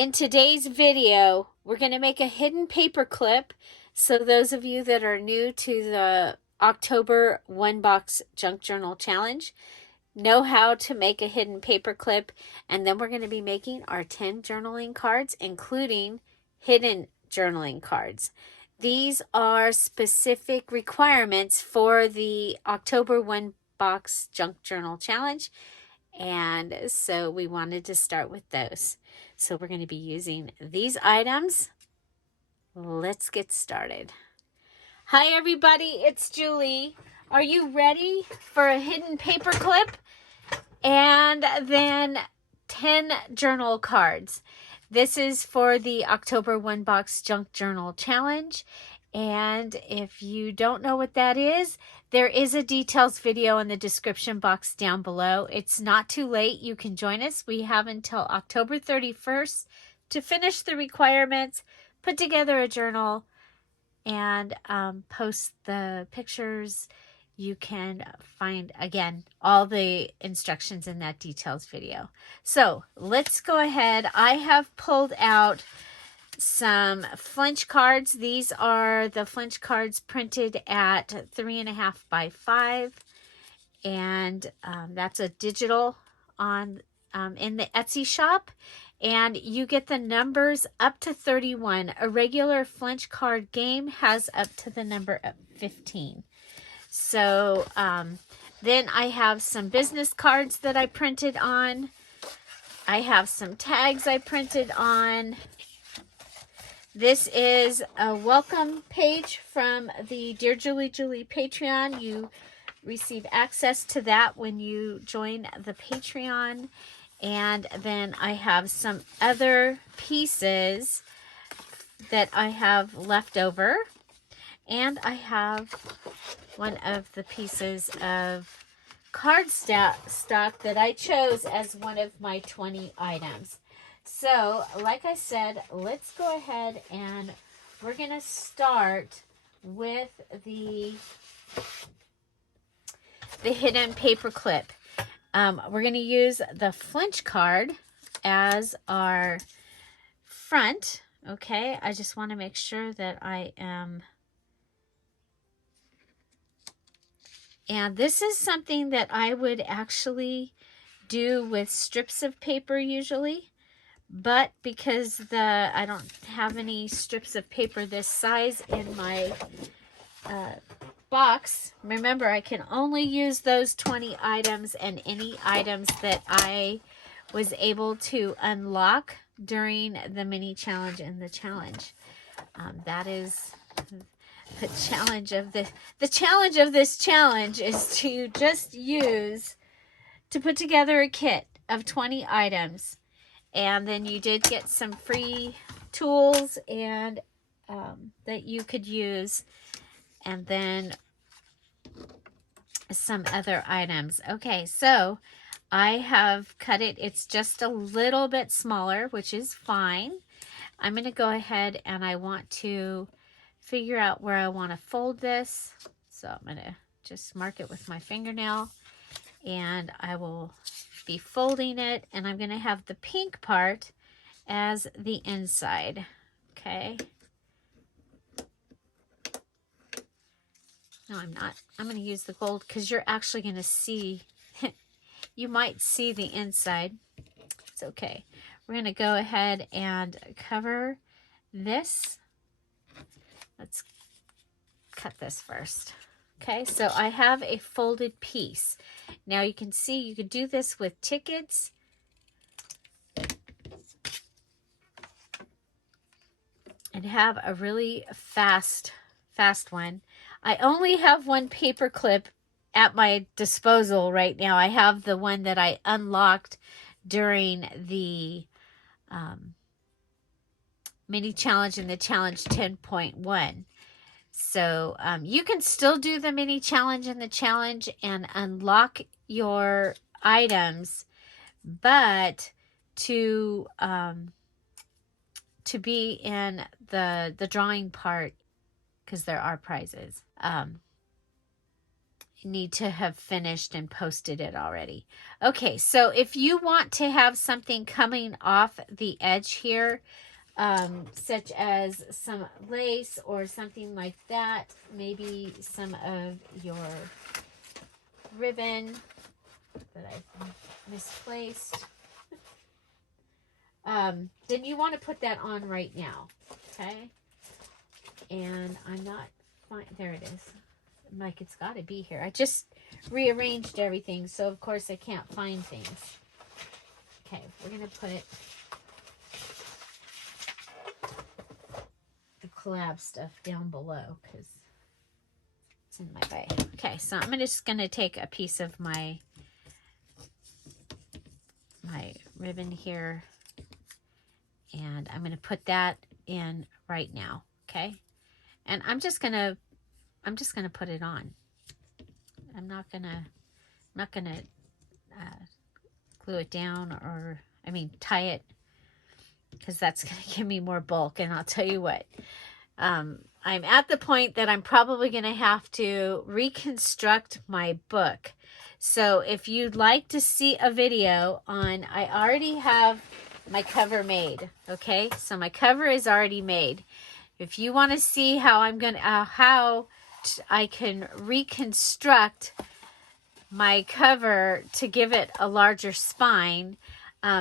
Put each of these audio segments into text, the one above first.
In today's video, we're going to make a hidden paper clip. So those of you that are new to the October one box junk journal challenge know how to make a hidden paper clip. And then we're going to be making our 10 journaling cards, including hidden journaling cards. These are specific requirements for the October one box junk journal challenge. And so we wanted to start with those. So we're going to be using these items. Let's get started. Hi everybody, it's Julie. Are you ready for a hidden paper clip? And then 10 journal cards. This is for the October one box junk journal challenge. And if you don't know what that is, there is a details video in the description box down below. It's not too late. You can join us. We have until October 31st to finish the requirements, put together a journal, and post the pictures. You can find, again, all the instructions in that details video. So let's go ahead. I have pulled out some flinch cards. These are the flinch cards printed at 3.5 by 5, and that's a digital on in the Etsy shop, and you get the numbers up to 31. A regular flinch card game has up to the number 15. So then I have some business cards that I printed on. I have some tags I printed on. This is a welcome page from the DearJulieJulie Patreon. You receive access to that when you join the Patreon. And then I have some other pieces that I have left over. And I have one of the pieces of card stock that I chose as one of my 20 items. So, like I said, let's go ahead and we're going to start with the hidden paper clip. We're going to use the flinch card as our front. Okay, I just want to make sure that I am... And this is something that I would actually do with strips of paper usually. But because I don't have any strips of paper this size in my box, remember I can only use those 20 items and any items that I was able to unlock during the mini challenge and the challenge. That is the challenge of the challenge of this challenge is to just to put together a kit of 20 items. And then you did get some free tools and that you could use, and then some other items. Okay, so I have cut it. It's just a little bit smaller, which is fine. I'm going to go ahead and I want to figure out where I want to fold this. So I'm going to just mark it with my fingernail, and I will be folding it, and I'm going to have the pink part as the inside. Okay. No, I'm not. I'm going to use the gold because you're actually going to see, you might see the inside. It's okay. We're going to go ahead and cover this. Let's cut this first. Okay, so I have a folded piece. Now you can see you could do this with tickets. And have a really fast one. I only have one paper clip at my disposal right now. I have the one that I unlocked during the mini challenge and the challenge 10.1. So you can still do the mini challenge and the challenge and unlock your items, but to be in the drawing part, because there are prizes, need to have finished and posted it already. Okay, so if you want to have something coming off the edge here, such as some lace or something like that, maybe some of your ribbon that I've misplaced, then you want to put that on right now, okay? And I'm not fine. There it is. I'm like, it's got to be here. I just rearranged everything, so of course I can't find things. Okay, we're going to put the collab stuff down below because it's in my way. Okay, so I'm just going to take a piece of my ribbon here, and I'm going to put that in right now, okay? And I'm just going to put it on. I'm not going to glue it down, or I mean tie it, because that's going to give me more bulk. And I'll tell you what, I'm at the point that I'm probably going to have to reconstruct my book. So if you'd like to see a video on, I already have my cover made. Okay, so my cover is already made. If you want to see how I'm going to, how I can reconstruct my cover to give it a larger spine,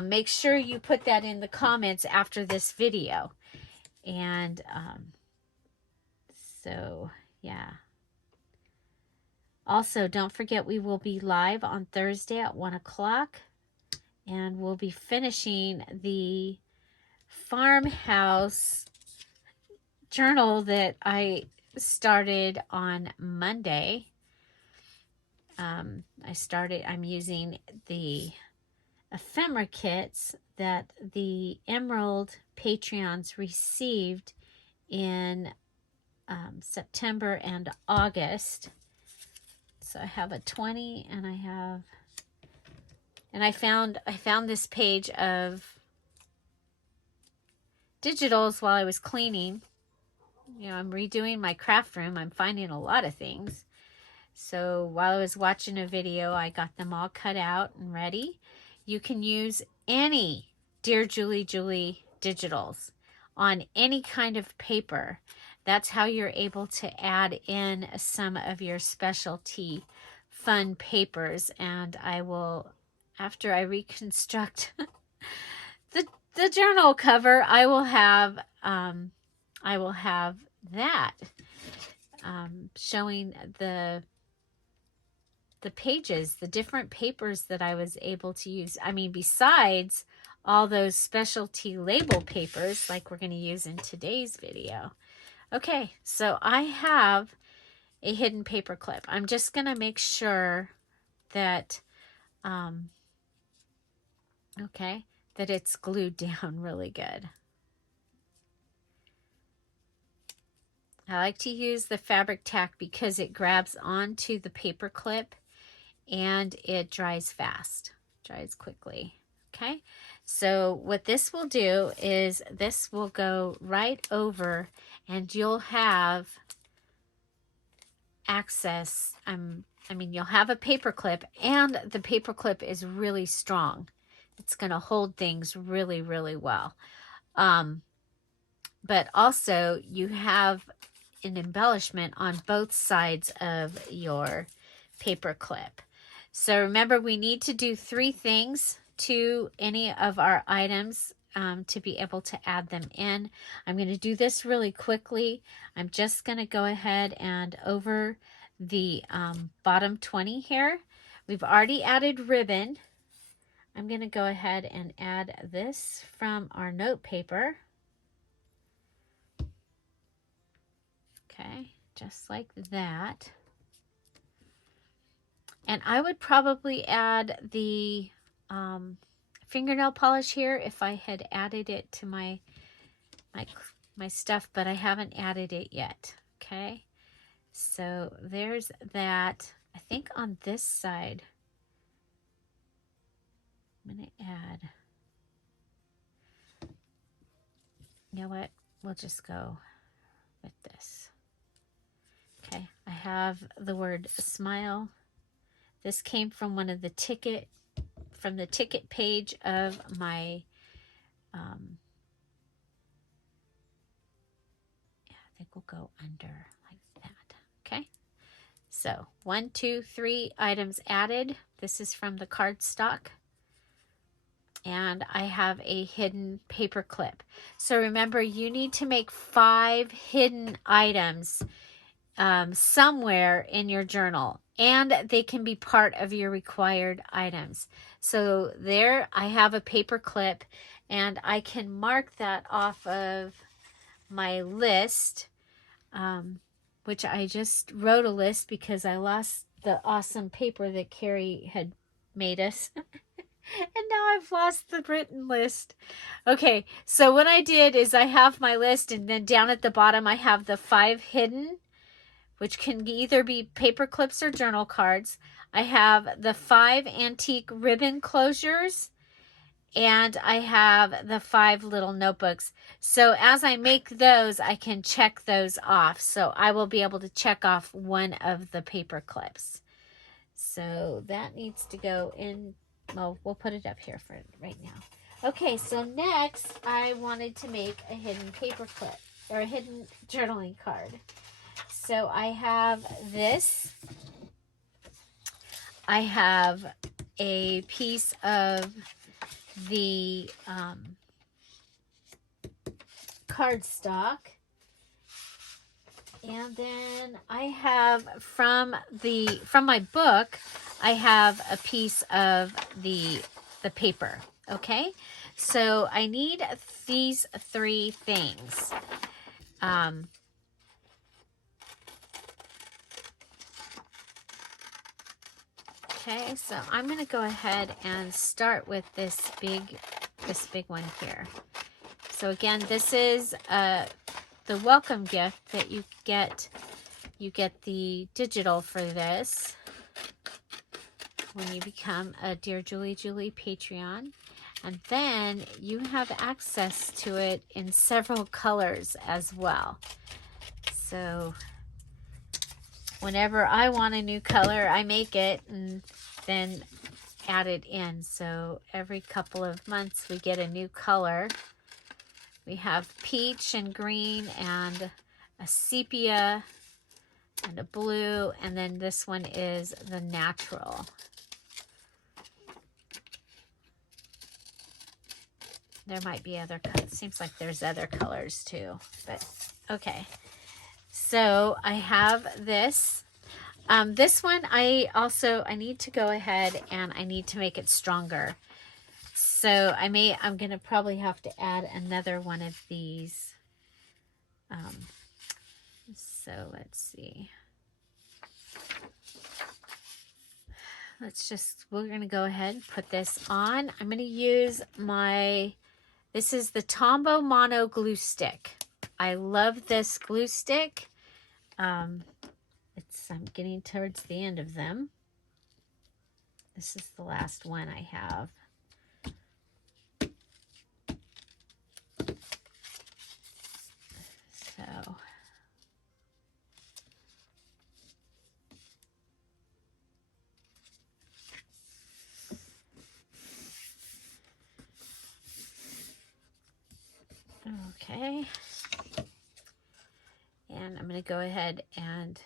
make sure you put that in the comments after this video. And so yeah, also don't forget we will be live on Thursday at 1 o'clock, and we'll be finishing the farmhouse journal that I started on Monday. I'm using the ephemera kits that the Emerald Patreons received in September and August. So I have a 20, and I found this page of digitals while I was cleaning. You know, I'm redoing my craft room. I'm finding a lot of things. So while I was watching a video, I got them all cut out and ready. You can use any DearJulieJulie digitals on any kind of paper. That's how you're able to add in some of your specialty fun papers. And I will, after I reconstruct the journal cover, I will have that showing the pages, the different papers that I was able to use. I mean, besides all those specialty label papers like we're going to use in today's video. Okay, so I have a hidden paper clip. I'm just going to make sure that, okay, that it's glued down really good. I like to use the fabric tack because it grabs onto the paper clip and it dries fast, dries quickly. Okay, so what this will do is this will go right over, and you'll have access. I mean, you'll have a paper clip, and the paper clip is really strong. It's going to hold things really, really well. But also you have an embellishment on both sides of your paper clip. So remember, we need to do 3 things to any of our items to be able to add them in. I'm going to do this really quickly. I'm just going to go ahead and over the bottom 20 here. We've already added ribbon. I'm going to go ahead and add this from our note paper. Okay, just like that. And I would probably add the fingernail polish here if I had added it to my stuff, but I haven't added it yet. Okay, so there's that. I think on this side, I'm going to add, you know what, we'll just go with this. Okay, I have the word smile. This came from one of the ticket page of my, yeah, I think we'll go under like that. Okay. So 1, 2, 3 items added. This is from the cardstock. And I have a hidden paper clip. So remember, you need to make 5 hidden items somewhere in your journal, and they can be part of your required items. So there I have a paper clip, and I can mark that off of my list, which I just wrote a list because I lost the awesome paper that Carrie had made us. And now I've lost the written list. Okay, so what I did is I have my list, and then down at the bottom I have the 5 hidden, which can either be paper clips or journal cards. I have the 5 antique ribbon closures, and I have the 5 little notebooks. So as I make those, I can check those off. So I will be able to check off one of the paper clips. So that needs to go in. Well, we'll put it up here for right now. Okay, so next I wanted to make a hidden paper clip or a hidden journaling card. So I have this. I have a piece of the cardstock. And then I have from my book, I have a piece of the paper. Okay, so I need these 3 things. Okay, so I'm going to go ahead and start with this big one here. So again, this is the welcome gift that you get. You get the digital for this when you become a Dear Julie Patreon. And then you have access to it in several colors as well. So whenever I want a new color, I make it and then add it in. So every couple of months we get a new color. We have peach and green and a sepia and a blue, and then this one is the natural. There might be other colors. Seems like there's other colors too, but okay. So I have this. This one I need to go ahead and I need to make it stronger. So I'm going to probably have to add another one of these. So let's see. We're going to go ahead and put this on. I'm going to use this is the Tombow Mono glue stick. I love this glue stick. I'm getting towards the end of them. This is the last one I have. So okay, and I'm going to go ahead and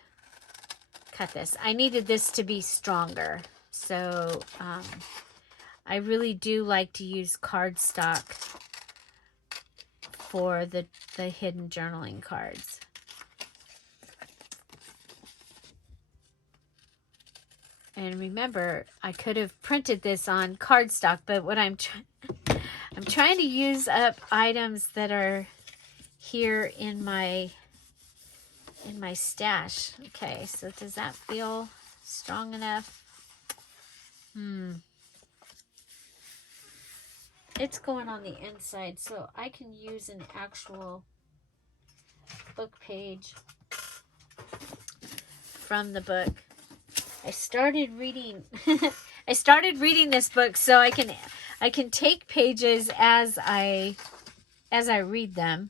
cut this. I needed this to be stronger, so I really do like to use cardstock for the hidden journaling cards. And remember, I could have printed this on cardstock, but what I'm trying to use up items that are here in my stash. Okay, so does that feel strong enough? It's going on the inside, so I can use an actual book page from the book. I started reading this book so I can take pages as I read them.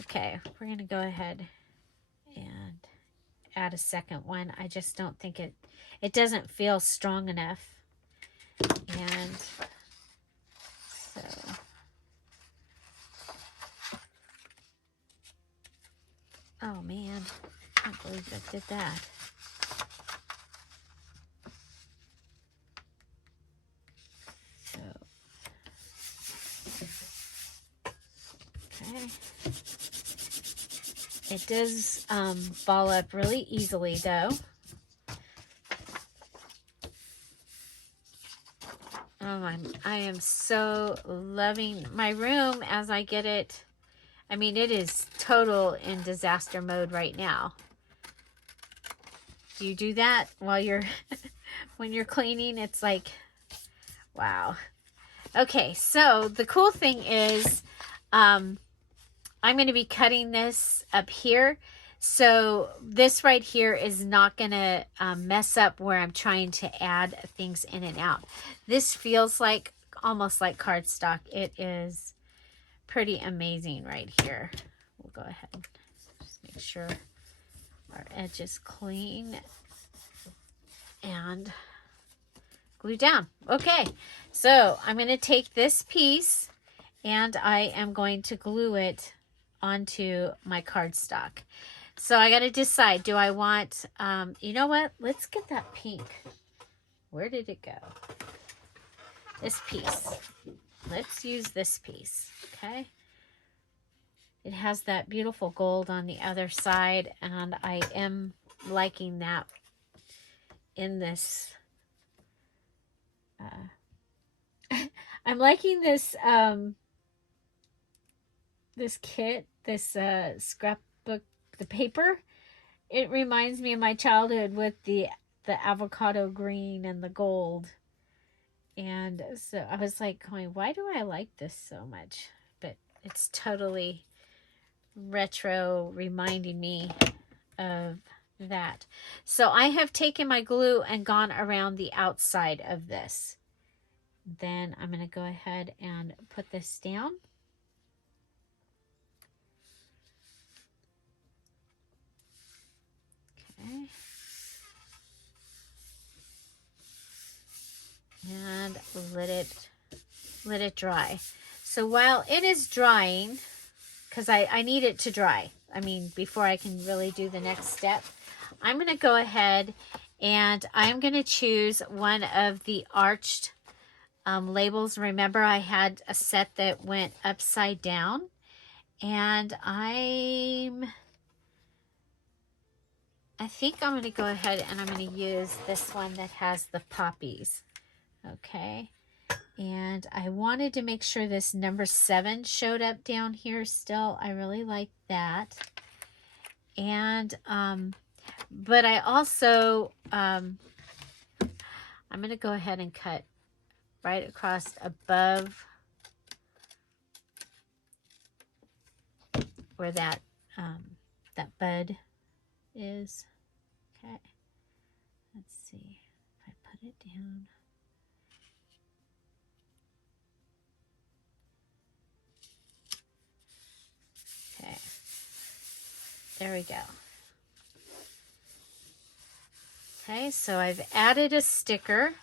Okay, we're going to go ahead and add a second one. I just don't think it doesn't feel strong enough. And so oh man, I can't believe I did that. So okay. It does ball up really easily though. Oh, I am so loving my room as I get it. I mean, it is total in disaster mode right now. Do you do that while you're when you're cleaning? It's like, wow. Okay, so the cool thing is I'm going to be cutting this up here. So this right here is not going to mess up where I'm trying to add things in and out. This feels like almost like cardstock. It is pretty amazing right here. We'll go ahead and just make sure our edge is clean and glue down. Okay, so I'm going to take this piece and I am going to glue it onto my cardstock. So I got to decide, do I want, you know what? Let's get that pink. Where did it go? This piece. Let's use this piece, okay? It has that beautiful gold on the other side, and I am liking that in this. I'm liking this, this kit, this scrapbook, the paper. It reminds me of my childhood with the avocado green and the gold. And so I was like going, why do I like this so much? But it's totally retro, reminding me of that. So I have taken my glue and gone around the outside of this. Then I'm going to go ahead and put this down. Okay. And let it dry. So while it is drying, because I need it to dry, I mean, before I can really do the next step, I'm going to go ahead and I'm going to choose one of the arched labels. Remember, I had a set that went upside down, and I think I'm going to go ahead and I'm going to use this one that has the poppies. Okay. And I wanted to make sure this number 7 showed up down here still. I really like that. And, but I also, I'm going to go ahead and cut right across above where that, that bud is. Okay. Let's see if I put it down. Okay, there we go. Okay, so I've added a sticker,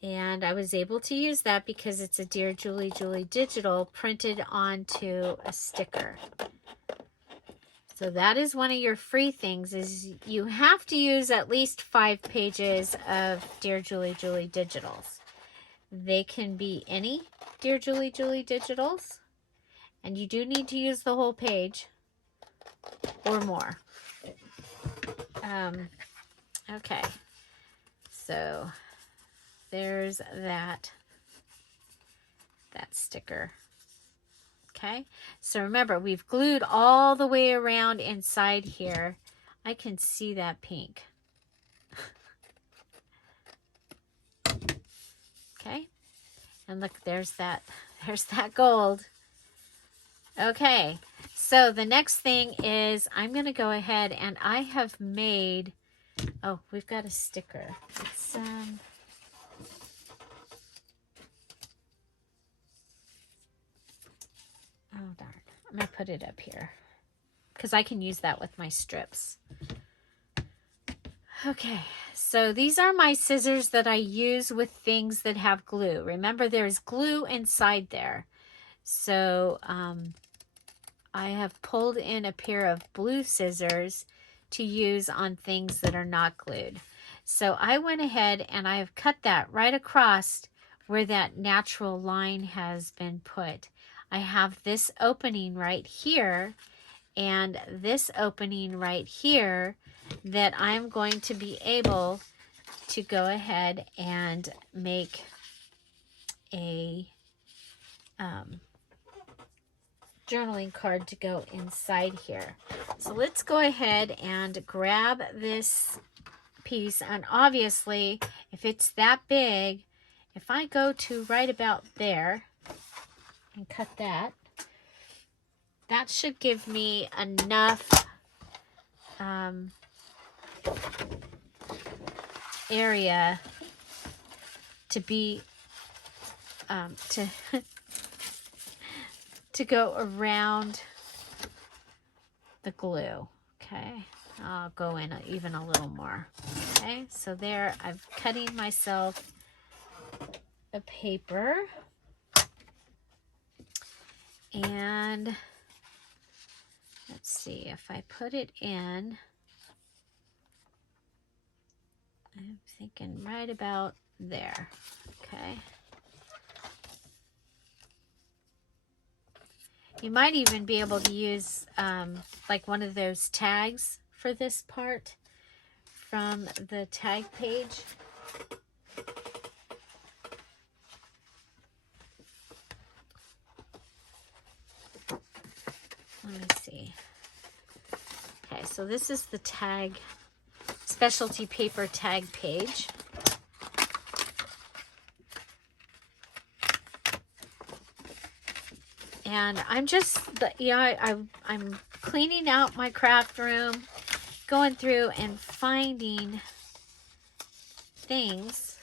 and I was able to use that because it's a Dear Julie Julie digital printed onto a sticker. So that is one of your free things, is you have to use at least 5 pages of Dear Julie Julie digitals. They can be any Dear Julie Julie digitals. And you do need to use the whole page or more. Okay. So there's that sticker. Okay. So remember, we've glued all the way around inside here. I can see that pink. Okay. And look, there's that gold. Okay, so the next thing is I'm going to go ahead and I have made, oh, we've got a sticker. It's, oh darn, I'm going to put it up here. because I can use that with my strips. Okay, so these are my scissors that I use with things that have glue. Remember, there's glue inside there. So I have pulled in a pair of blue scissors to use on things that are not glued. So I went ahead and I have cut that right across where that natural line has been put. I have this opening right here and this opening right here that I'm going to be able to go ahead and make a journaling card to go inside here. So let's go ahead and grab this piece, and obviously if it's that big, if I go to right about there and cut that, that should give me enough area to be to go around the glue. Okay, I'll go in even a little more. Okay, so there I'm cutting myself a paper, and let's see if I put it in. I'm thinking right about there. Okay. You might even be able to use like one of those tags for this part from the tag page. Let me see. Okay, so this is the tag, specialty paper tag page. And I'm just, I'm cleaning out my craft room, going through and finding things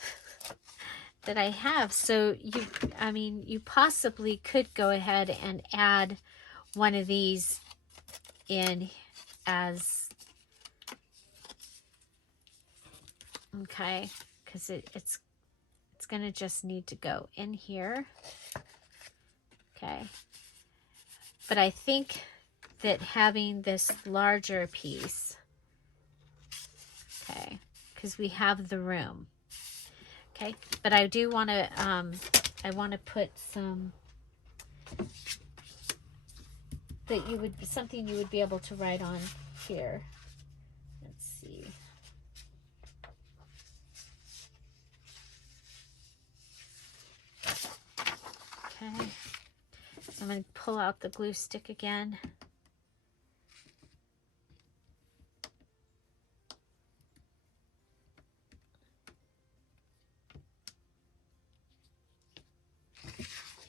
that I have. So you possibly could go ahead and add one of these in as, okay, because it's going to just need to go in here. Okay. But I think that having this larger piece, okay, because we have the room, okay, but I do want to, I want to put some, that you would, something you would be able to write on here. Let's see. Okay. So I'm going to pull out the glue stick again.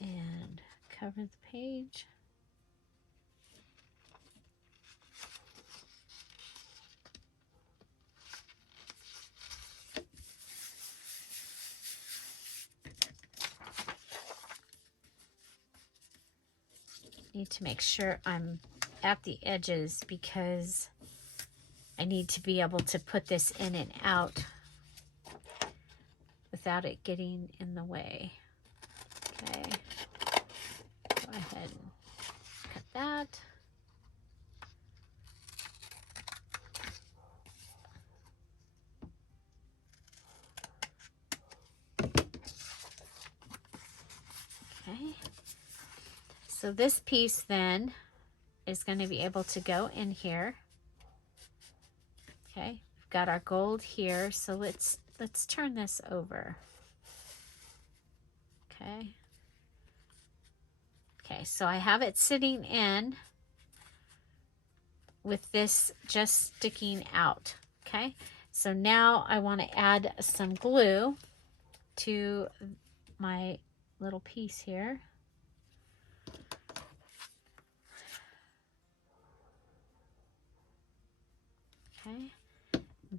And cover the page. Need to make sure I'm at the edges because I need to be able to put this in and out without it getting in the way. Okay, go ahead and cut that. Okay, so this piece then is going to be able to go in here. Okay, we've got our gold here, so let's turn this over. Okay. Okay, so I have it sitting in with this just sticking out. Okay, so now I want to add some glue to my little piece here. Okay,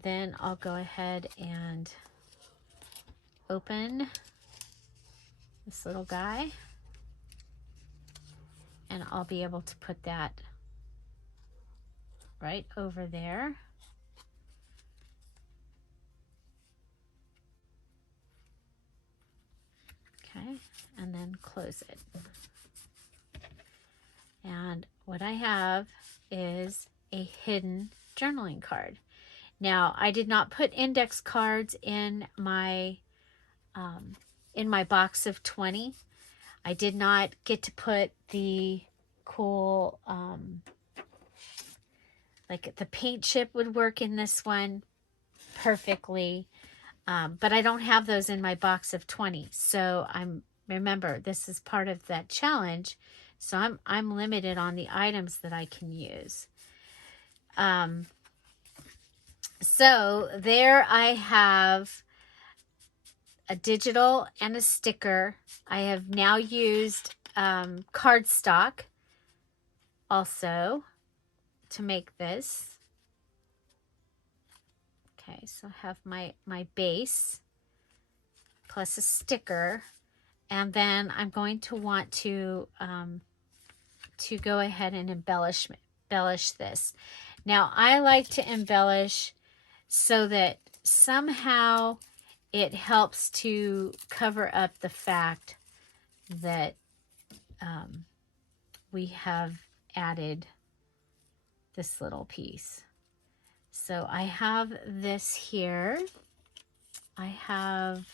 then I'll go ahead and open this little guy, and I'll be able to put that right over there. Okay, and then close it. And what I have is a hidden journaling card. Now, I did not put index cards in my box of 20. I did not get to put the cool, like the paint chip would work in this one perfectly. But I don't have those in my box of 20. So remember, this is part of that challenge. So I'm limited on the items that I can use. So there I have a digital and a sticker. I have now used cardstock also to make this. Okay, so I have my base plus a sticker, and then I'm going to want to go ahead and embellish this. Now, I like to embellish so that somehow it helps to cover up the fact that we have added this little piece. So I have this here. I have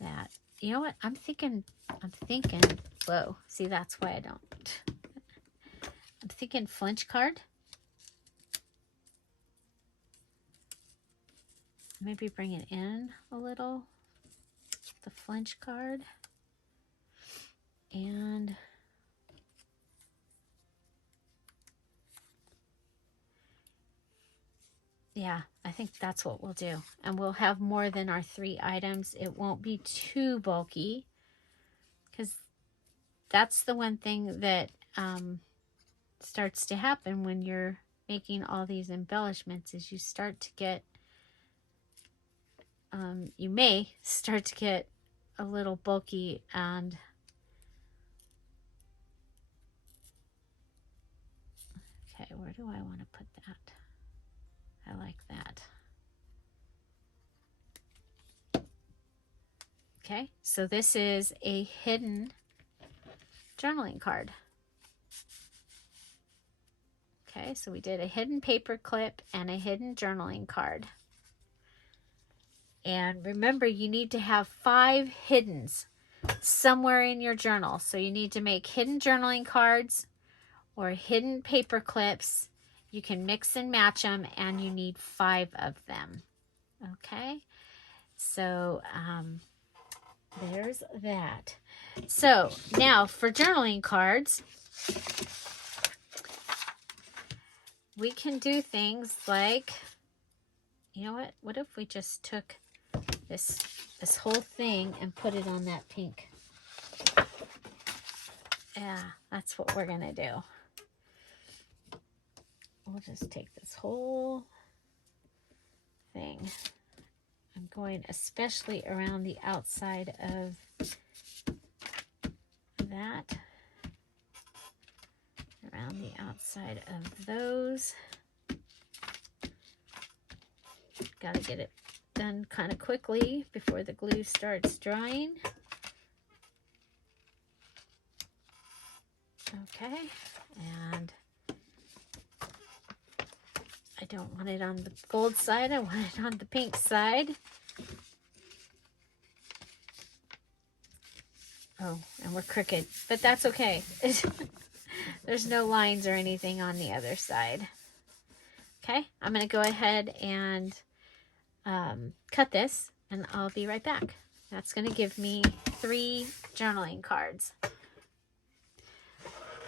that. You know what? I'm thinking, whoa, see, that's why I don't. I'm thinking flinch card. Maybe bring it in a little, the flinch card. And yeah, I think that's what we'll do. And we'll have more than our 3 items. It won't be too bulky, because that's the one thing that starts to happen when you're making all these embellishments, is you start to get, you may start to get a little bulky. And okay, where do I want to put that? I like that. Okay, so this is a hidden journaling card. Okay, so we did a hidden paper clip and a hidden journaling card. And remember, you need to have 5 hiddens somewhere in your journal. So you need to make hidden journaling cards or hidden paper clips. You can mix and match them, and you need 5 of them. Okay, so there's that. So now for journaling cards, we can do things like, you know what if we just took this whole thing and put it on that pink? Yeah, that's what we're gonna do. We'll just take this whole thing. I'm going especially around the outside of that, around the outside of those. Got to get it done kind of quickly before the glue starts drying. Okay, and I don't want it on the gold side, I want it on the pink side. Oh, and we're crooked, but that's okay. There's no lines or anything on the other side. Okay, I'm going to go ahead and cut this, and I'll be right back. That's going to give me 3 journaling cards.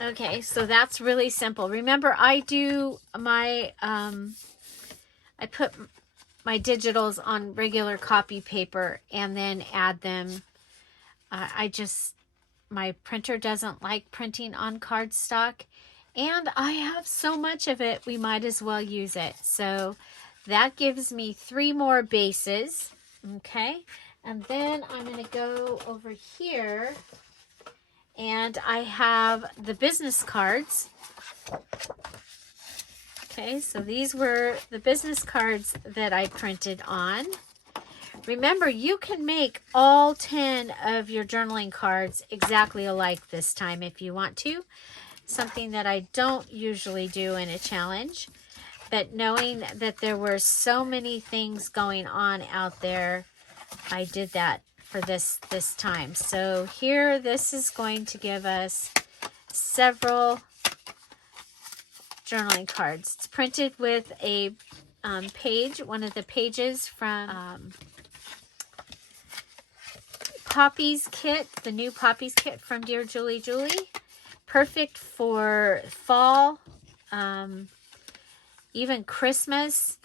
Okay, so that's really simple. Remember, I do my, I put my digitals on regular copy paper and then add them. My printer doesn't like printing on cardstock, and I have so much of it, we might as well use it. So that gives me 3 more bases. Okay, and then I'm going to go over here, and I have the business cards. Okay, so these were the business cards that I printed on. Remember, you can make all 10 of your journaling cards exactly alike this time if you want to. Something that I don't usually do in a challenge. But knowing that there were so many things going on out there, I did that for this time. So here, this is going to give us several journaling cards. It's printed with a page, one of the pages from Poppy's kit, the new Poppy's kit from Dear Julie Julie. Perfect for fall, even Christmas.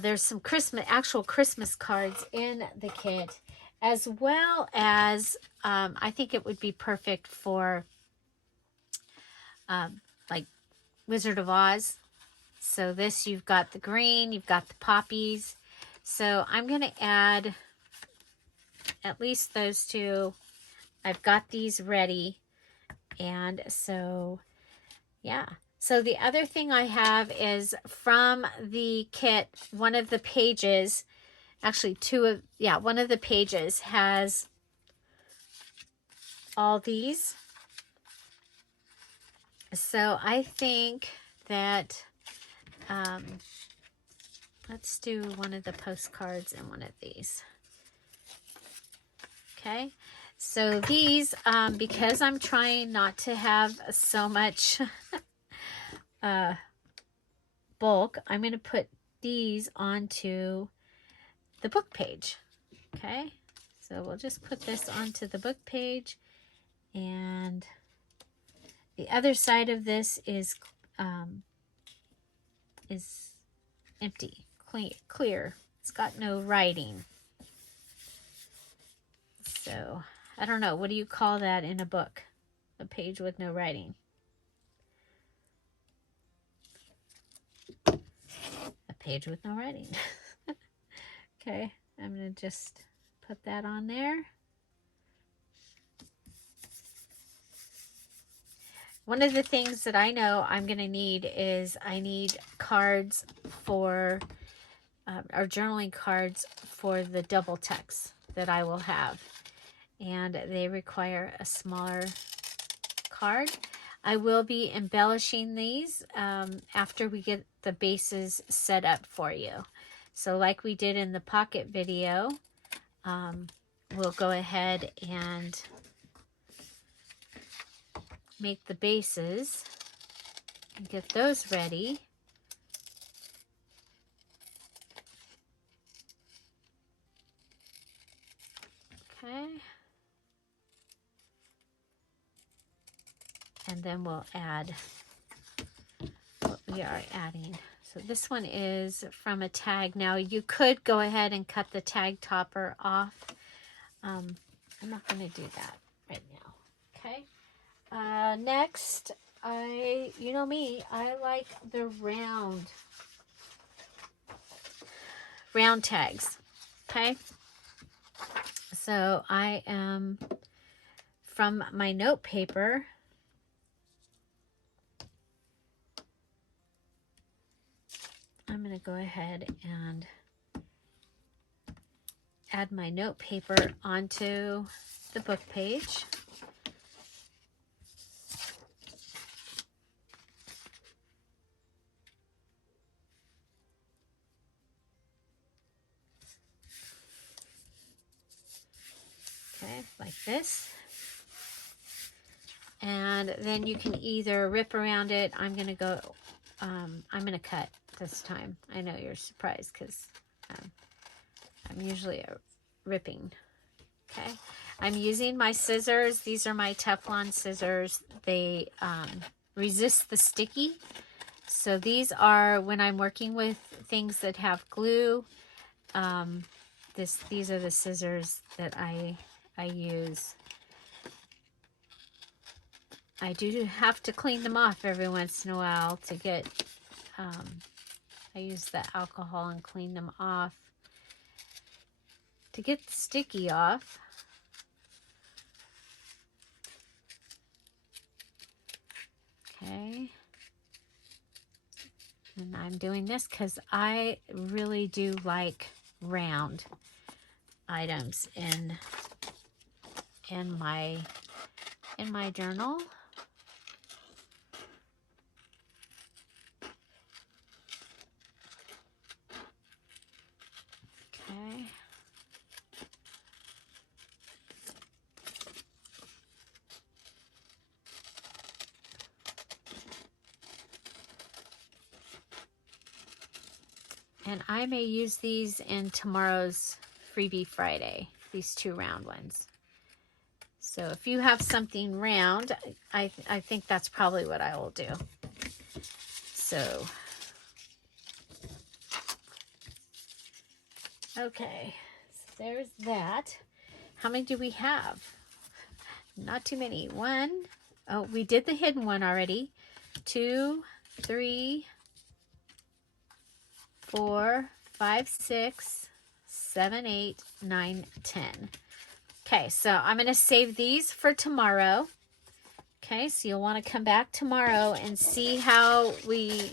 There's some actual Christmas cards in the kit, as well as I think it would be perfect for like Wizard of Oz. So this, you've got the green, you've got the poppies. So I'm going to add at least those two. I've got these ready. And so, yeah. So the other thing I have is from the kit, one of the pages, actually one of the pages has all these. So I think that, let's do one of the postcards and one of these. Okay. So these, because I'm trying not to have so much bulk, I'm going to put these onto the book page. Okay. So we'll just put this onto the book page, and the other side of this is empty, clear. It's got no writing. So I don't know. What do you call that in a book? A page with no writing. A page with no writing. Okay. I'm going to just put that on there. One of the things that I know I'm going to need is I need cards for, or journaling cards for the double text that I will have. And they require a smaller card. I will be embellishing these after we get the bases set up for you. So like we did in the pocket video, we'll go ahead and make the bases and get those ready. Okay. And then we'll add what we are adding. So this one is from a tag. Now you could go ahead and cut the tag topper off. I'm not going to do that right now. Okay. Next, you know me, I like the round tags. Okay. So I am from my note paper. I'm going to go ahead and add my note paper onto the book page. Okay, like this. And then you can either rip around it. I'm going to cut this time. I know you're surprised because I'm usually ripping. Okay. I'm using my scissors. These are my Teflon scissors. They resist the sticky. So these are when I'm working with things that have glue. These are the scissors that I use. I do have to clean them off every once in a while to get, I use the alcohol and clean them off to get the sticky off. Okay. And I'm doing this because I really do like round items in my journal. Okay. And I may use these in tomorrow's Freebie Friday, these 2 round ones. So if you have something round, I think that's probably what I will do. So, okay, so there's that. How many do we have? Not too many. 1, oh, we did the hidden one already. 2, 3, 4, 5, 6, 7, 8, 9, 10. Okay, so I'm going to save these for tomorrow. Okay, so you'll want to come back tomorrow and see how we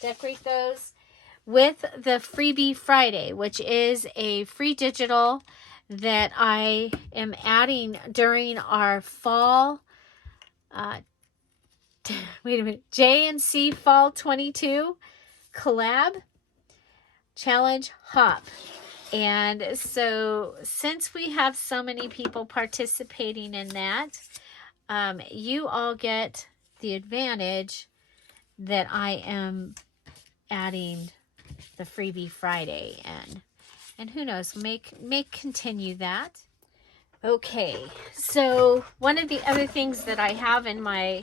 decorate those with the Freebie Friday, which is a free digital that I am adding during our fall, wait a minute, J&C Fall 22 collab challenge hop. And so since we have so many people participating in that, you all get the advantage that I am adding the Freebie Friday in. And who knows, may continue that. Okay, so one of the other things that I have in my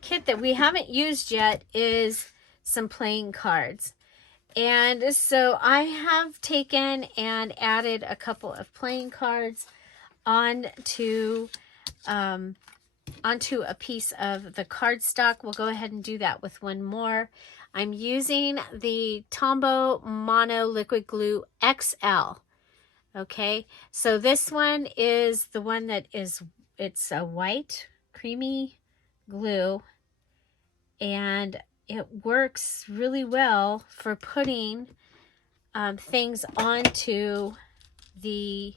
kit that we haven't used yet is some playing cards. And so I have taken and added a couple of playing cards onto a piece of the cardstock. We'll go ahead and do that with one more. I'm using the Tombow Mono Liquid Glue XL. Okay, so this one is the one that it's a white creamy glue, and it works really well for putting things onto the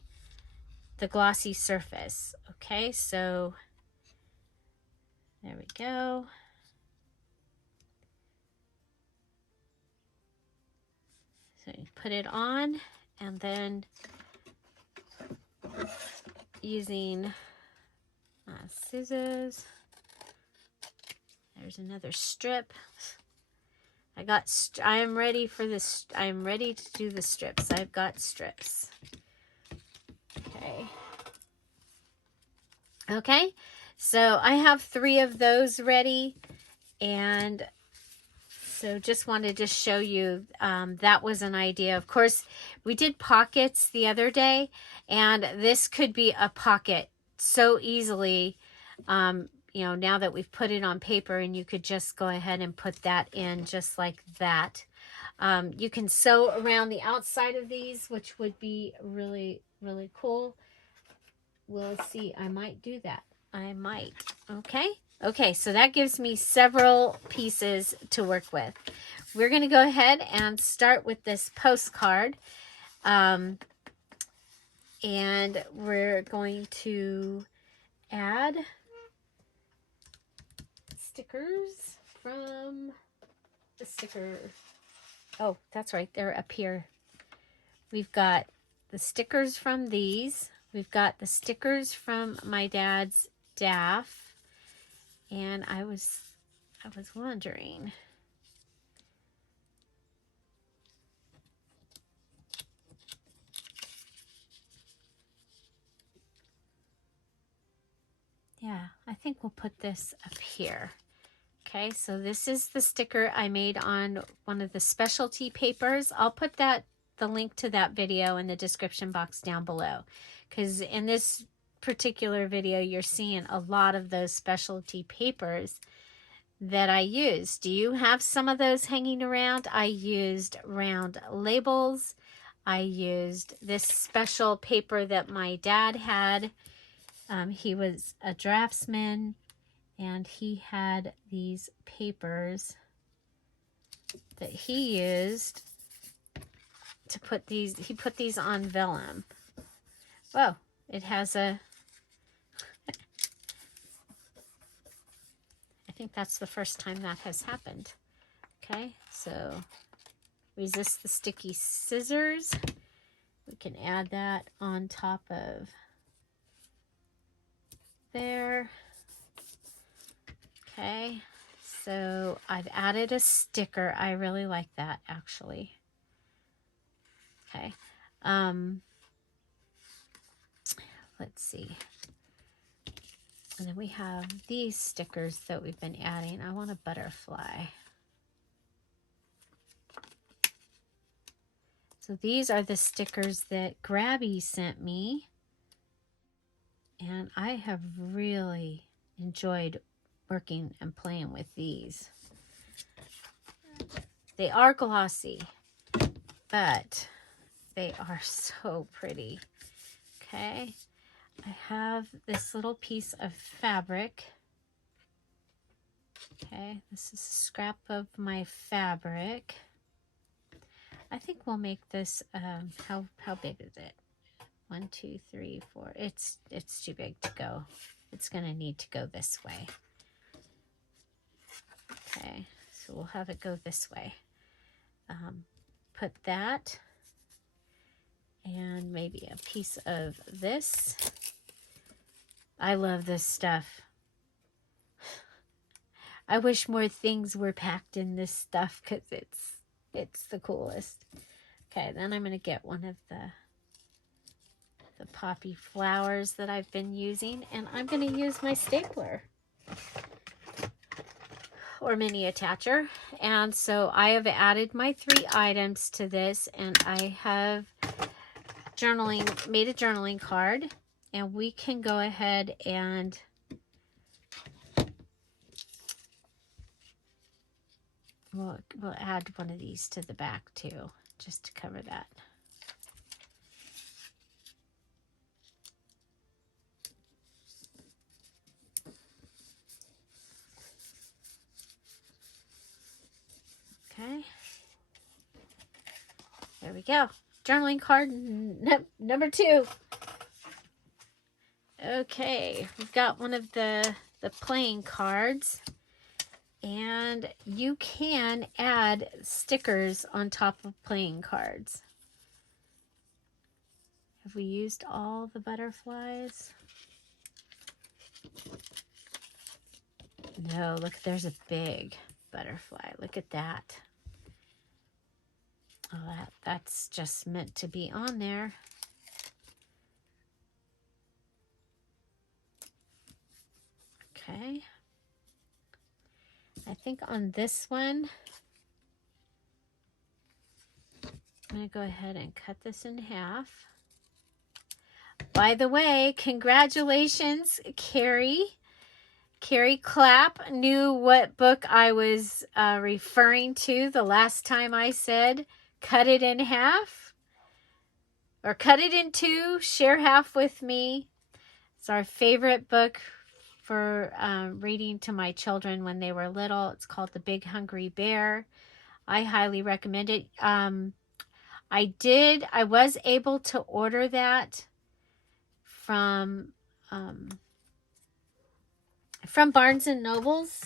glossy surface. Okay, so there we go. So you put it on, and then using scissors, there's another strip. I am ready for this. I am ready to do the strips. I've got strips. Okay, so I have 3 of those ready, and so just wanted to show you that was an idea. Of course, we did pockets the other day, and this could be a pocket so easily, you know, now that we've put it on paper, and you could just go ahead and put that in just like that. You can sew around the outside of these, which would be really, really cool. We'll see. I might do that. I might. Okay. Okay, so that gives me several pieces to work with. We're going to go ahead and start with this postcard. And we're going to add stickers from the sticker. Oh, that's right. They're up here. We've got the stickers from these. We've got the stickers from my dad's DAF. And I was wondering, yeah, I think we'll put this up here. Okay, so this is the sticker I made on one of the specialty papers. I'll put the link to that video in the description box down below, because in this particular video, you're seeing a lot of those specialty papers that I used. Do you have some of those hanging around? I used round labels. I used this special paper that my dad had. He was a draftsman, and he had these papers. that he used to put these. He put these on vellum. Whoa, it has a... I think that's the first time that has happened. Okay, so resist the sticky scissors. We can add that on top of there. Okay, so I've added a sticker. I really like that, actually. Okay, let's see. And then we have these stickers that we've been adding. I want a butterfly. So these are the stickers that Grabby sent me. And I have really enjoyed working and playing with these. They are glossy, but they are so pretty. Okay, I have this little piece of fabric. Okay, this is a scrap of my fabric. I think we'll make this, how big is it? 1, 2, 3, 4. It's too big to go. It's gonna need to go this way. Okay, so we'll have it go this way. Put that and maybe a piece of this. I love this stuff. I wish more things were packed in this stuff because it's the coolest. Okay, then I'm gonna get one of the poppy flowers that I've been using, and I'm gonna use my stapler or mini attacher. And so I have added my 3 items to this, and I have made a journaling card, and we can go ahead and we'll add one of these to the back too, just to cover that. Okay, there we go. Journaling card number 2. Okay, we've got one of the playing cards, and you can add stickers on top of playing cards. Have we used all the butterflies? No, look, there's a big butterfly. Look at that. Oh, that's just meant to be on there. Okay. I think on this one, I'm going to go ahead and cut this in half. By the way, congratulations, Carrie. Carrie Clapp knew what book I was referring to the last time I said cut it in half. Or cut it in 2, share half with me. It's our favorite book for reading to my children when they were little. It's called The Big Hungry Bear. I highly recommend it. I was able to order that from Barnes and Nobles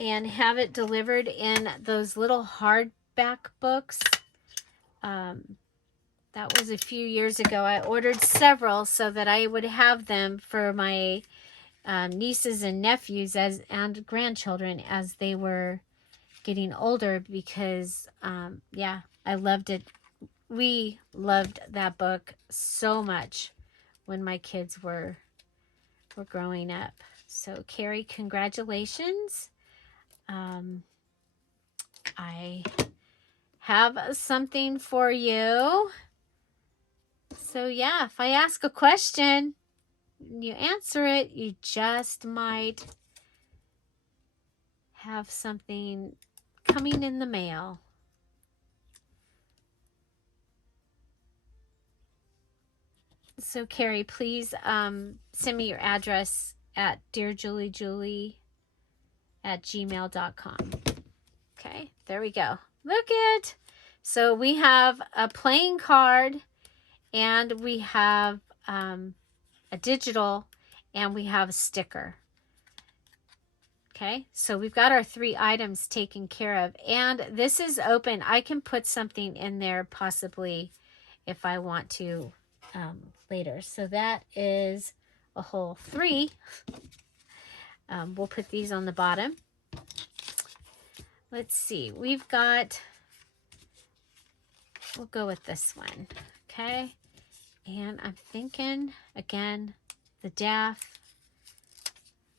and have it delivered in those little hardback books. That was a few years ago. I ordered several so that I would have them for my nieces and nephews and grandchildren as they were getting older, because yeah, I loved it. We loved that book so much when my kids were growing up. So Carrie, congratulations. I have something for you. So yeah, if I ask a question, you answer it, you just might have something coming in the mail. So Carrie, please send me your address at DearJulieJulie@gmail.com. Okay, There we go. Look it. So we have a playing card, and we have a digital, and we have a sticker. Okay, so we've got our 3 items taken care of, and this is open. I can put something in there possibly if I want to later. So that is a whole 3. We'll put these on the bottom. Let's see, we've got, we'll go with this one, okay? And I'm thinking, again, the DAF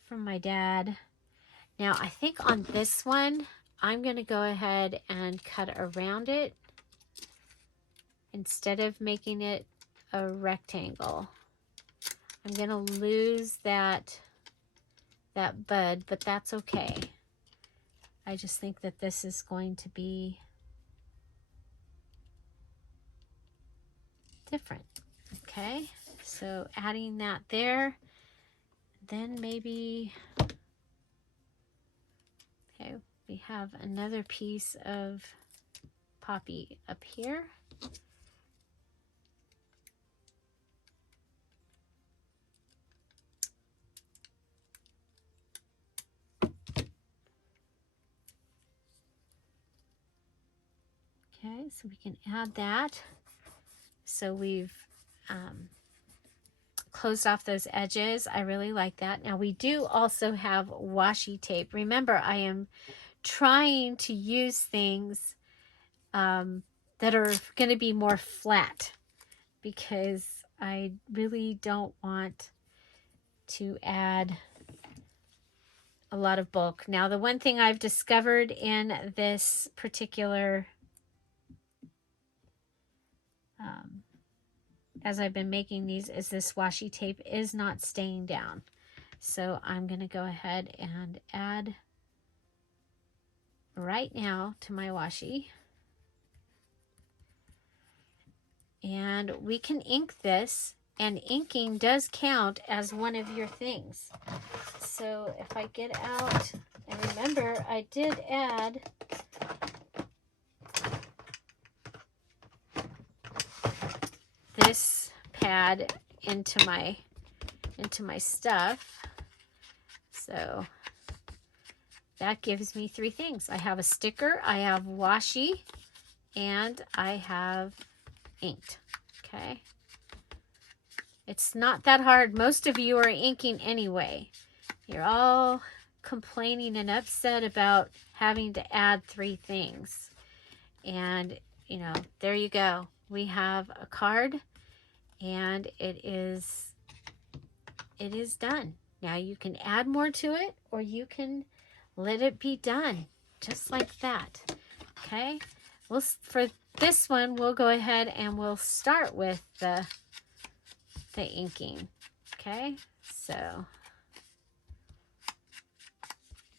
from my dad. Now, I think on this one, I'm going to go ahead and cut around it instead of making it a rectangle. I'm going to lose that bud, but that's okay. I just think that this is going to be different. Okay, so adding that there, then maybe, okay, we have another piece of poppy up here. Okay, so we can add that. So we've closed off those edges. I really like that. Now we do also have washi tape. Remember, I am trying to use things that are going to be more flat, because I really don't want to add a lot of bulk. Now, the one thing I've discovered in this particular as I've been making these is this washi tape is not staying down. So I'm going to go ahead and add right now to my washi. And we can ink this, and inking does count as one of your things. So if I get out, and remember I did add this pad into my stuff. So that gives me 3 things. I have a sticker, I have washi, and I have inked. Okay. It's not that hard. Most of you are inking anyway. You're all complaining and upset about having to add 3 things. And, you know, there you go. We have a card, and it is done. Now you can add more to it, or you can let it be done just like that. Okay, well, for this one we'll go ahead and we'll start with the inking. Okay, so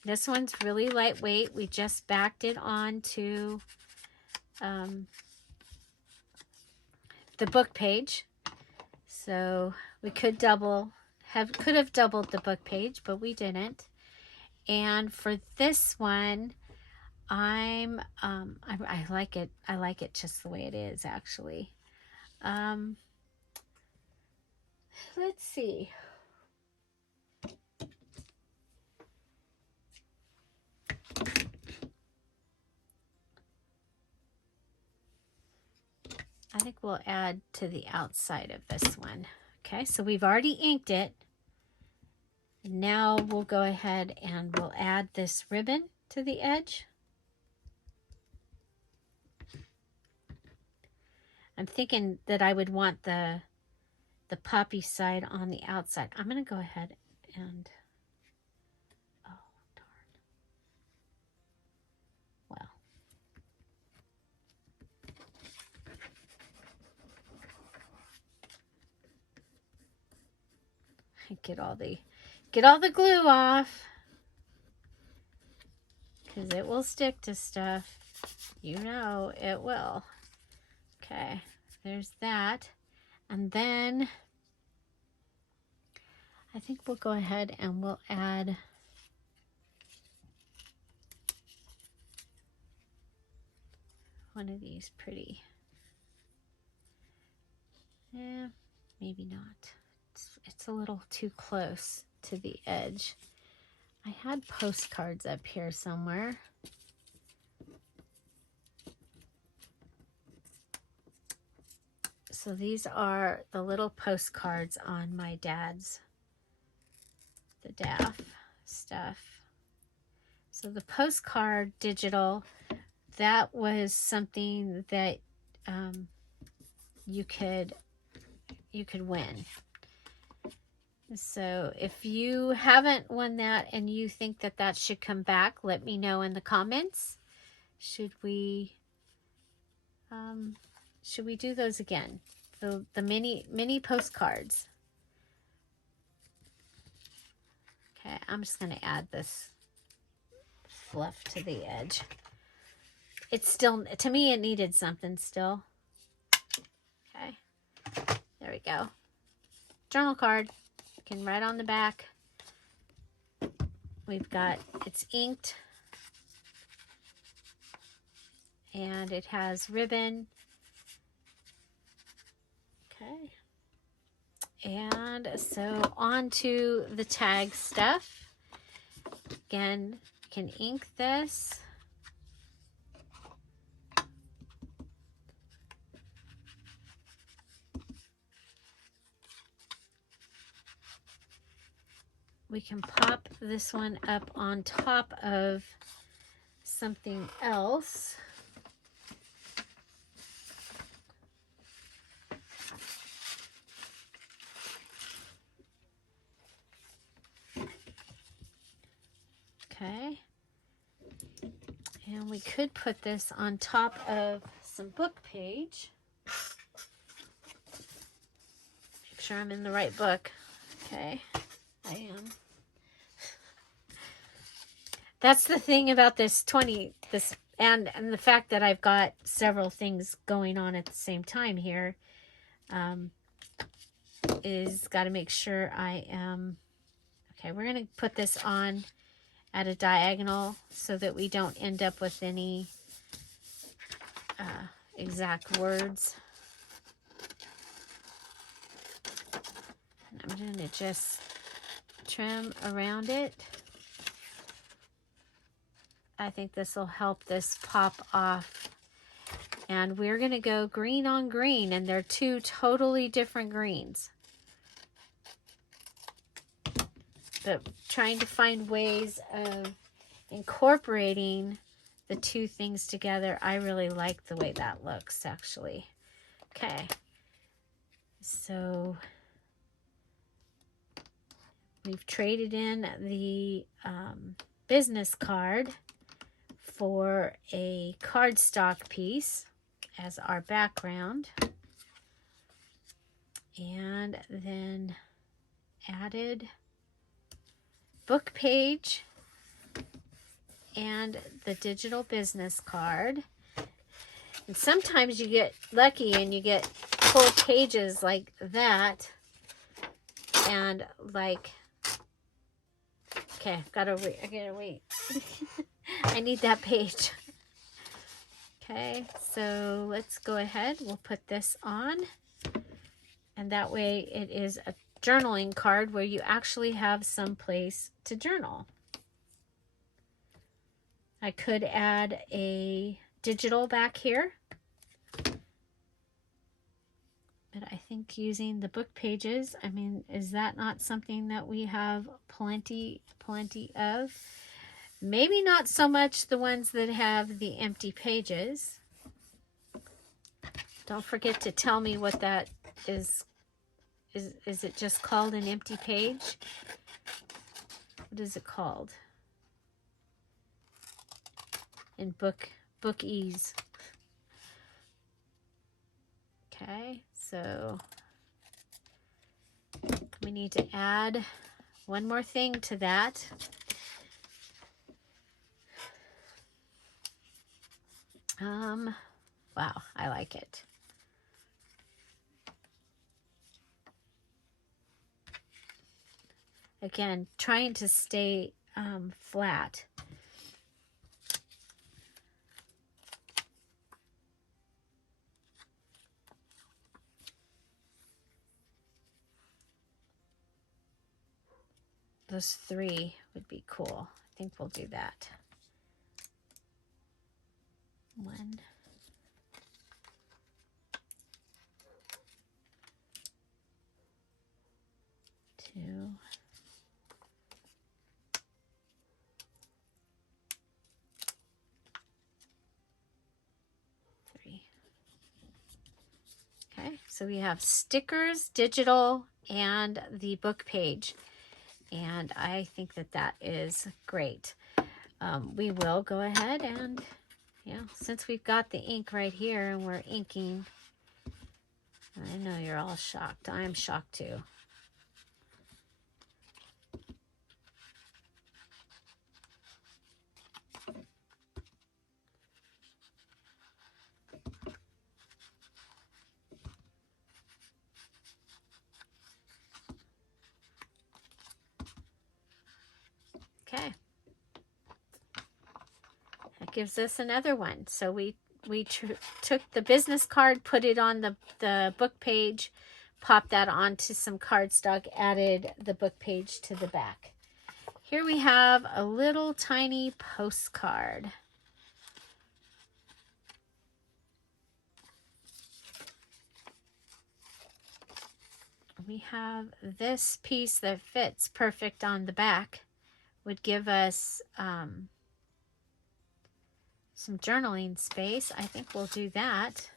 this one's really lightweight. We just backed it on to the book page, so we could have doubled the book page, but we didn't. And for this one, I like it. I like it just the way it is, actually. Let's see. I think we'll add to the outside of this one. Okay, so we've already inked it. Now we'll go ahead and we'll add this ribbon to the edge. I'm thinking that I would want the poppy side on the outside. I'm going to go ahead and, oh darn. Well, get all the glue off, because it will stick to stuff. You know it will. Okay, there's that. And then I think we'll go ahead and we'll add one of these pretty? Yeah, maybe not. It's a little too close to the edge. I had postcards up here somewhere. So these are the little postcards on my dad's, the DAF stuff. So the postcard digital, that was something that you could win. So if you haven't won that and you think that that should come back, let me know in the comments. Should we do those again? The mini postcards. Okay, I'm just going to add this fluff to the edge. It's still, to me, it needed something still. Okay, there we go. Journal card. You can write on the back. We've got, it's inked. And it has ribbon. Okay. And so on to the tag stuff. Again, you can ink this. We can pop this one up on top of something else. Okay. And we could put this on top of some book page. Make sure I'm in the right book. Okay, I am. That's the thing about this and the fact that I've got several things going on at the same time here, is got to make sure I am. Okay, we're going to put this on at a diagonal so that we don't end up with any exact words. And I'm going to just trim around it. I think this will help this pop off. And we're going to go green on green, and they're two totally different greens. But trying to find ways of incorporating the two things together. I really like the way that looks, actually. Okay. So we've traded in the business card for a cardstock piece as our background. And then added book page and the digital business card. And sometimes you get lucky and you get 4 pages like that. And like, okay, I gotta wait. I need that page. Okay, so let's go ahead. We'll put this on. And that way it is a journaling card where you actually have some place to journal. I could add a digital back here, but I think using the book pages, I mean, is that not something that we have plenty of? Maybe not so much the ones that have the empty pages. Don't forget to tell me what that is. Is it just called an empty page? What is it called? In bookese. Okay, so we need to add one more thing to that. Wow, I like it. Again, trying to stay flat. those 3 would be cool. I think we'll do that. 1, 2, 3. Okay, so we have stickers, digital, and the book page. And I think that that is great. We will go ahead and, since we've got the ink right here and we're inking, I know you're all shocked. I'm shocked too. Okay. That gives us another one. So we took the business card, put it on the book page, popped that onto some cardstock, added the book page to the back. Here we have a little tiny postcard. We have this piece that fits perfect on the back. Would give us some journaling space. I think we'll do that.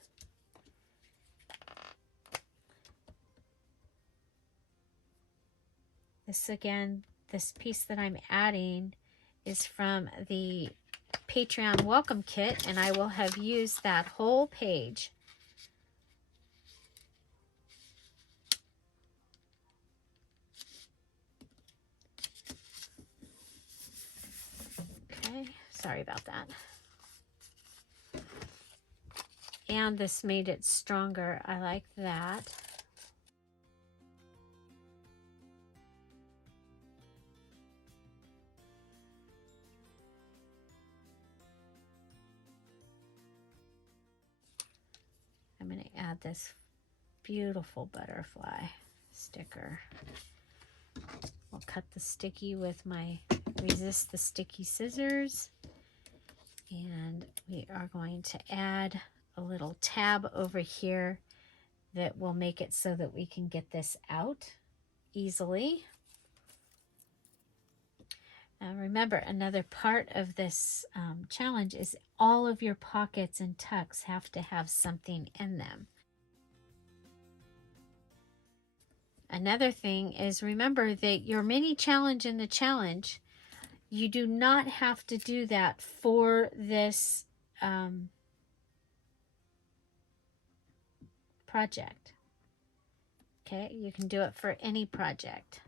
This again, this piece that I'm adding is from the Patreon welcome kit, and I will have used that whole page. Okay, sorry about that. And this made it stronger. I like that. I'm going to add this beautiful butterfly sticker. We'll cut the sticky with my Resist the Sticky scissors. And we are going to add a little tab over here that will make it so that we can get this out easily. Now remember, another part of this challenge is all of your pockets and tucks have to have something in them. Another thing is, remember that your mini challenge in the challenge, you do not have to do that for this project. Okay, you can do it for any project.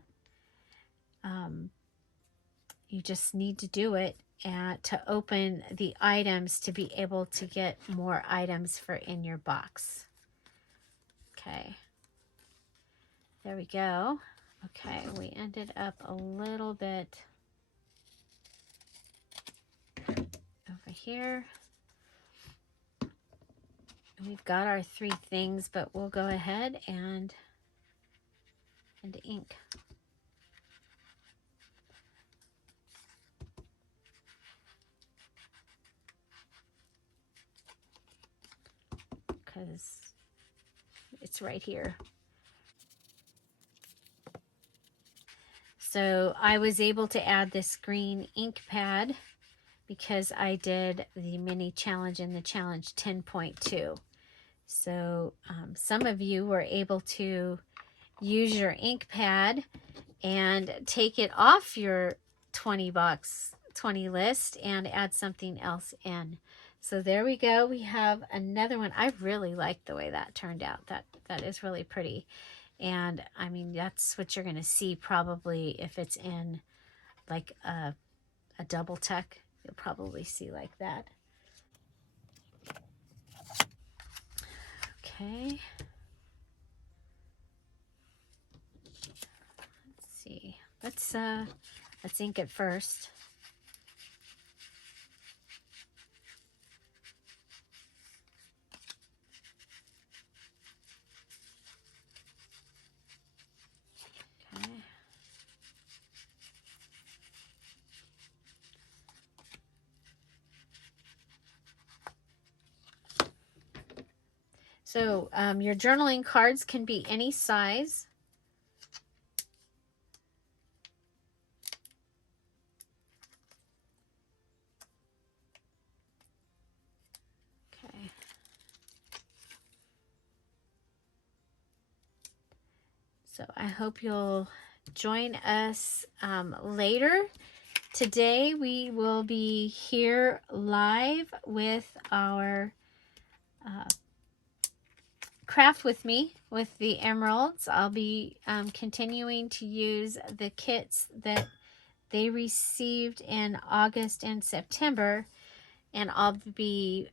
You just need to do it to open the items to be able to get more items for in your box. Okay, there we go. Okay, we ended up a little bit over here. We've got our 3 things, but we'll go ahead and ink. Because it's right here. So I was able to add this green ink pad because I did the mini challenge in the challenge 10.2. So some of you were able to use your ink pad and take it off your 20 list and add something else in. So there we go. We have another one. I really like the way that turned out. That is really pretty. And I mean, that's what you're going to see probably if it's in like a double tuck. You'll probably see like that. Okay. Let's see. Let's ink it first. Okay. So your journaling cards can be any size. Okay. So I hope you'll join us later. Today we will be here live with our craft with me with the emeralds. I'll be continuing to use the kits that they received in August and September, and I'll be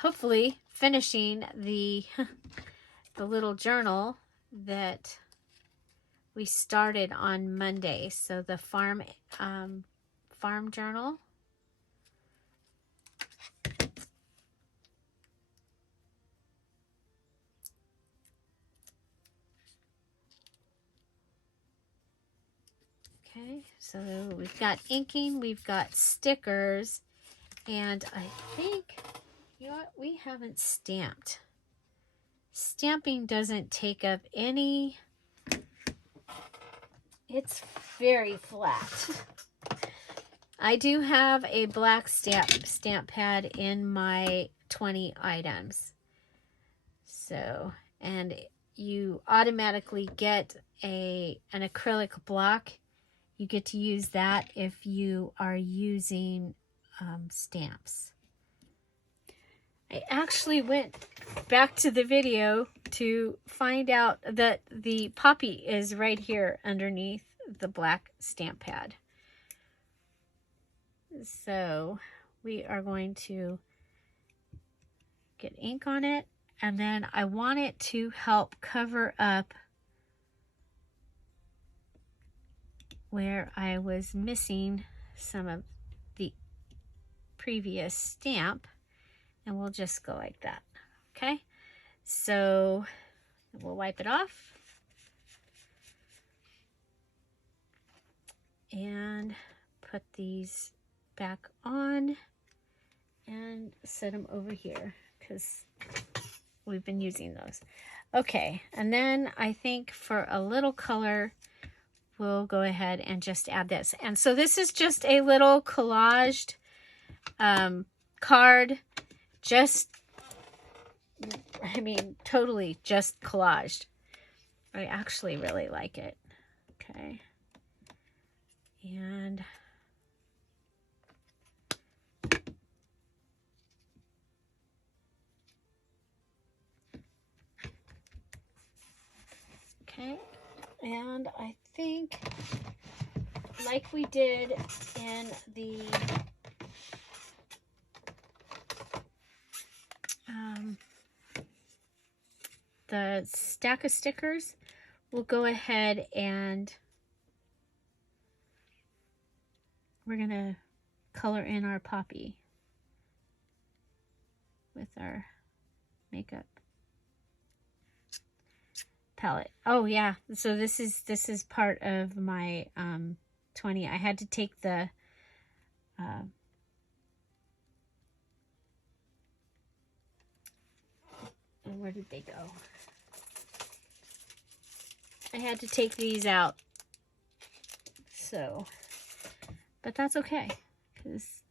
hopefully finishing the the little journal that we started on Monday. So the farm journal. Okay, so we've got inking, we've got stickers, and I think, you know what, we haven't stamped. Stamping doesn't take up any, it's very flat. I do have a black stamp pad in my 20 items. So, and you automatically get an acrylic block. You get to use that if you are using stamps. I actually went back to the video to find out that the poppy is right here underneath the black stamp pad. So we are going to get ink on it, and then I want it to help cover up where I was missing some of the previous stamp, and we'll just go like that. Okay, so we'll wipe it off and put these back on and set them over here because we've been using those. Okay, and then I think for a little color, we'll go ahead and just add this. And so this is just a little collaged card, just, I mean, totally just collaged. I actually really like it. Okay. And okay, and I think, like we did in the stack of stickers, we'll go ahead and we're gonna color in our poppy with our makeup palette. Oh yeah, so this is part of my 20. I had to take the where did they go? I had to take these out. So, but that's okay, because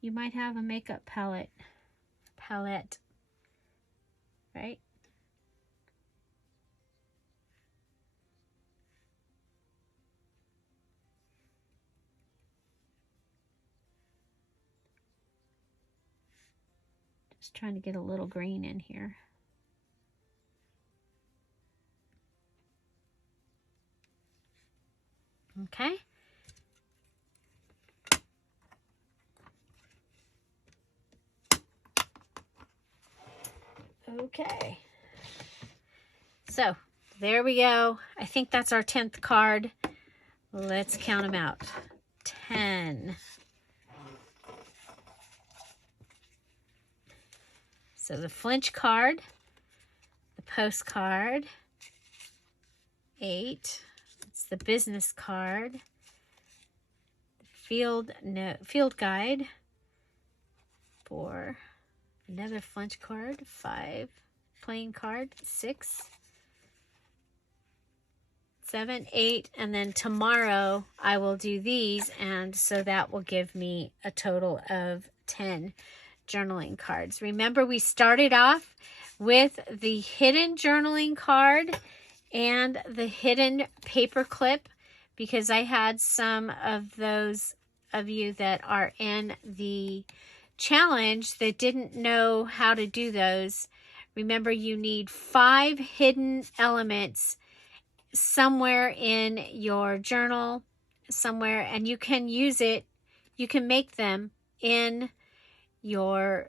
you might have a makeup palette, right? Just trying to get a little green in here. Okay. Okay. So there we go. I think that's our 10th card. Let's count them out. 10. So the flinch card, the postcard, 8. It's the business card, the field guide, 4, another flinch card, 5, plain card, 6, 7, 8, and then tomorrow I will do these, and so that will give me a total of 10 journaling cards. Remember, we started off with the hidden journaling card and the hidden paperclip because I had some of those of you that are in the challenge that didn't know how to do those. Remember, you need 5 hidden elements somewhere in your journal, somewhere, and you can use it, you can make them in your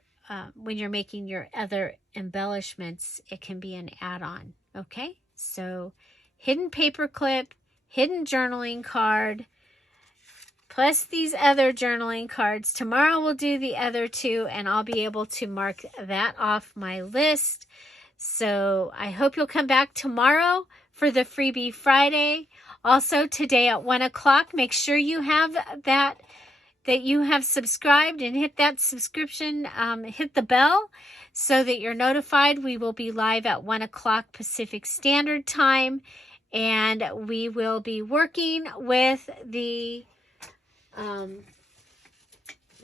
when you're making your other embellishments. It can be an add-on. Okay, so hidden paperclip, hidden journaling card, plus these other journaling cards. Tomorrow we'll do the other 2, and I'll be able to mark that off my list. So I hope you'll come back tomorrow for the Freebie Friday. Also today at 1 o'clock, make sure you have that you have subscribed and hit that subscription, hit the bell so that you're notified. We will be live at 1 o'clock Pacific Standard Time, and we will be working with the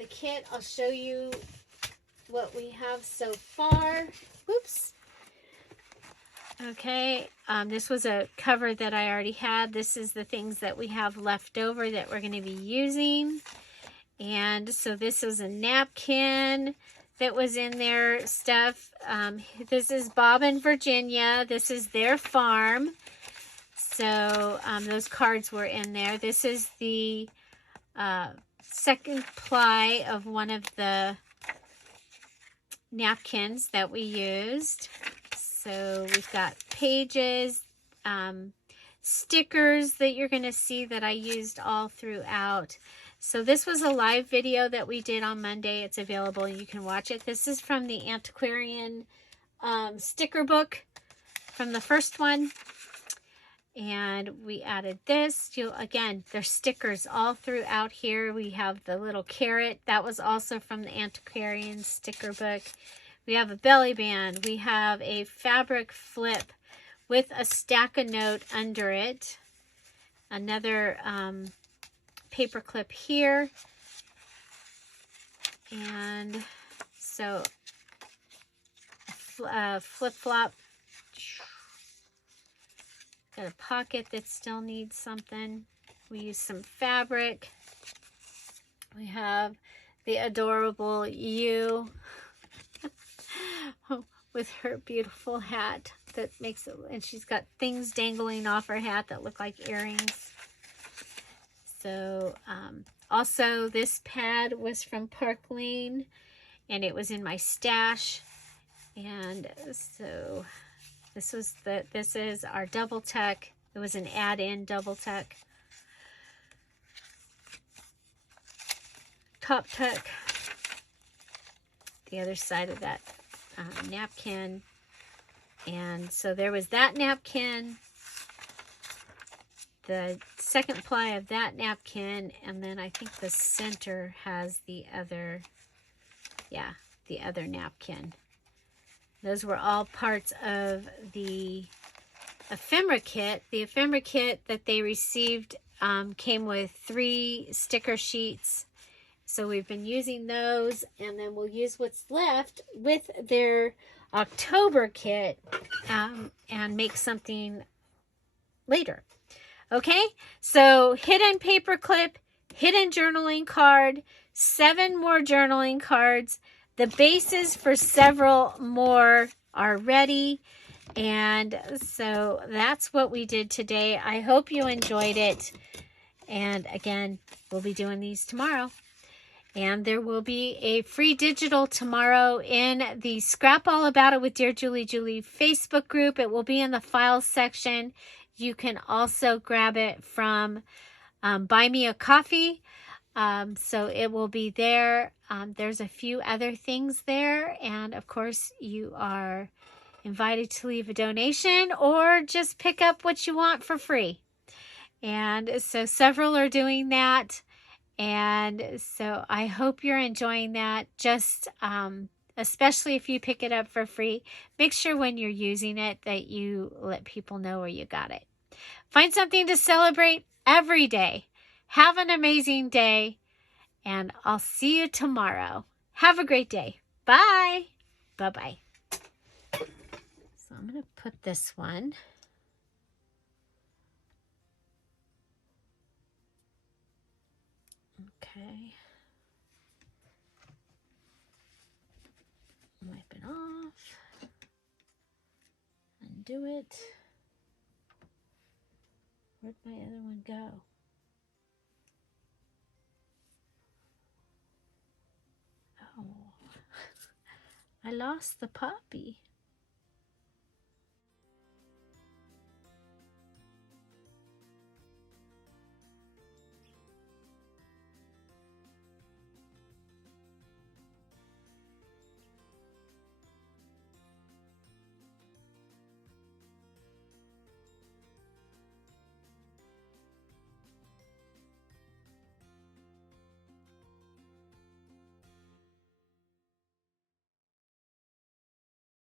kit. I'll show you what we have so far. Whoops. Okay, this was a cover that I already had. This is the things that we have left over that we're going to be using. And so this is a napkin that was in their stuff. This is Bob and Virginia. This is their farm. So those cards were in there. This is the second ply of one of the napkins that we used. So we've got pages, stickers that you're going to see that I used all throughout. So this was a live video that we did on Monday. It's available. You can watch it. This is from the Antiquarian sticker book from the first one. And we added this. Again, there's stickers all throughout here. We have the little carrot. That was also from the Antiquarian sticker book. We have a belly band. We have a fabric flip with a stack of note under it. Another paper clip here. And so flip-flop. Got a pocket that still needs something. We use some fabric. We have the adorable you with her beautiful hat that makes it, and she's got things dangling off her hat that look like earrings. So also this pad was from Park Lane, and it was in my stash. And so this is our double tuck. It was an add-in double tuck. Top tuck. The other side of that napkin. And so there was that napkin, the second ply of that napkin, and then I think the center has the other, the other napkin. Those were all parts of the ephemera kit. The ephemera kit that they received came with 3 sticker sheets. So we've been using those, and then we'll use what's left with their October kit and make something later. Okay, so hidden paperclip, hidden journaling card, 7 more journaling cards. The bases for several more are ready. And so that's what we did today. I hope you enjoyed it. And again, we'll be doing these tomorrow. And there will be a free digital tomorrow in the Scrap All About It with Dear Julie Julie Facebook group. It will be in the files section. You can also grab it from Buy Me a Coffee. So it will be there. There's a few other things there. And of course, you are invited to leave a donation or just pick up what you want for free. And so several are doing that. And so I hope you're enjoying that. Just especially if you pick it up for free. Make sure when you're using it that you let people know where you got it. Find something to celebrate every day. Have an amazing day, and I'll see you tomorrow. Have a great day. Bye. Bye-bye. So I'm going to put this one. Okay. Wipe it off. Undo it. Where'd my other one go? Oh, I lost the puppy.